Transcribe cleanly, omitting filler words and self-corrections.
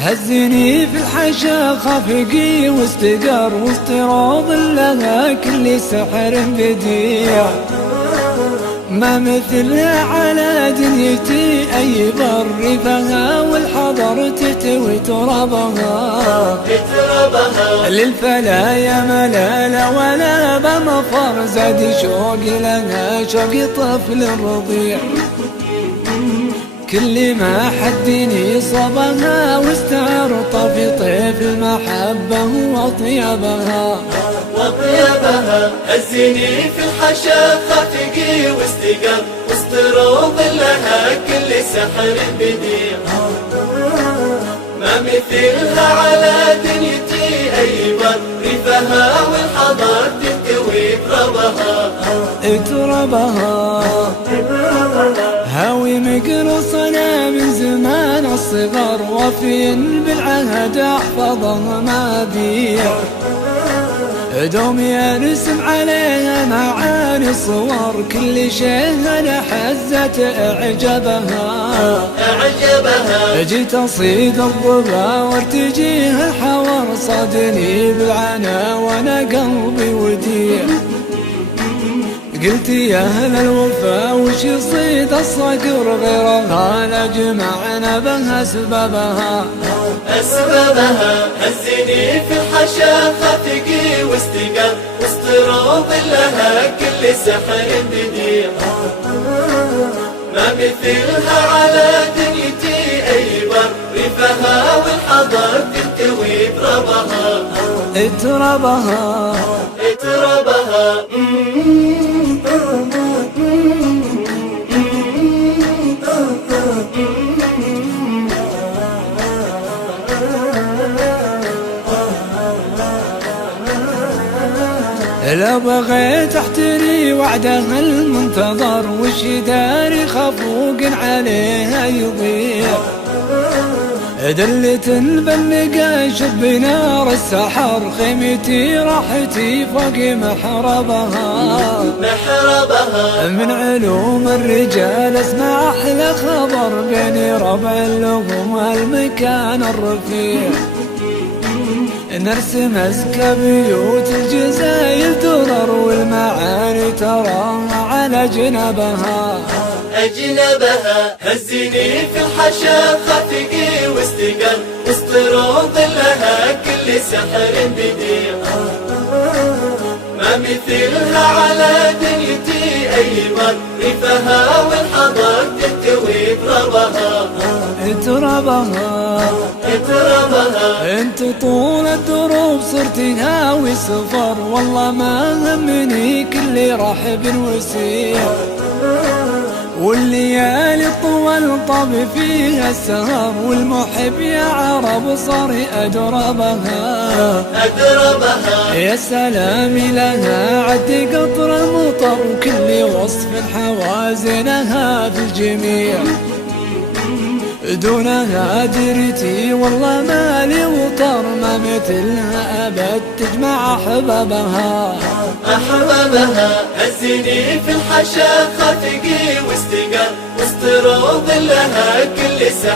هزني في الحشا خافقي واستقر وسط روض لها كل سحر بديع، ما مثلها على دنيتي أي بر فيها والحضر تتوي ترابها. للفلا يا ملالة ولا بمفر زاد شوقي لها شوقي طفل رضيع، كل ما حدني صبها واستعرط في طيف المحبة وطيبها. هزني في الحشا خافقي واستقر وسط روض لها كل سحر بديع، ما مثلها على دنيتي أي بر ريفها والحضر تنتوي تربها. هاوي مقرصنا من زمان الصغر وفي بالعهد احفظها ما بيع، دوم يرسم عليها معاني صور كل شيء انا حزت اعجبها. جيت اصيد الظبا وارتجيها الحور صادني بالعنا وانا قلبي وديع، قلت يا أهل الوفا وش يصيد الصقر غيرها لجمعنا بها أسبابها. هزني في الحشا خافقي واستقر وسط روض لها كل سحر بديع، ما مثلها على دنيتي أي بر ريفها والحضر تنتوي تربها. لو بغيت احتري وعدها المنتظر وش داري خفوق عليها يضيع، دلة بلقى شب نار السحر خيمتي راحتي فوق محربها. من علوم الرجال اسمع احلى خبر بين ربع اللغم والمكان الرفيع، نرسم أزكى بيوت الجزاير ترر والمعاني تراها على جنبها. هزني في الحشا خافقي واستقر وسط روض لها كل سحر بديع، ما مثلها على دنيتي أي بر ريفها والحضر تنتوي تربها. انت طول الدروب صرت هاوي سفر والله ما همني كل رحب وسيع، والليالي طول طاب فيها السهر والمحب يا عرب صار أدربها. يا سلام لها عد قطر المطر وكل وصف حوازنها في الجميع، دونها درتي والله مالي وطر ما مثلها أبد تجمع أحبابها. هزني في الحشا خافقي واستقر وسط روض لها كل سحر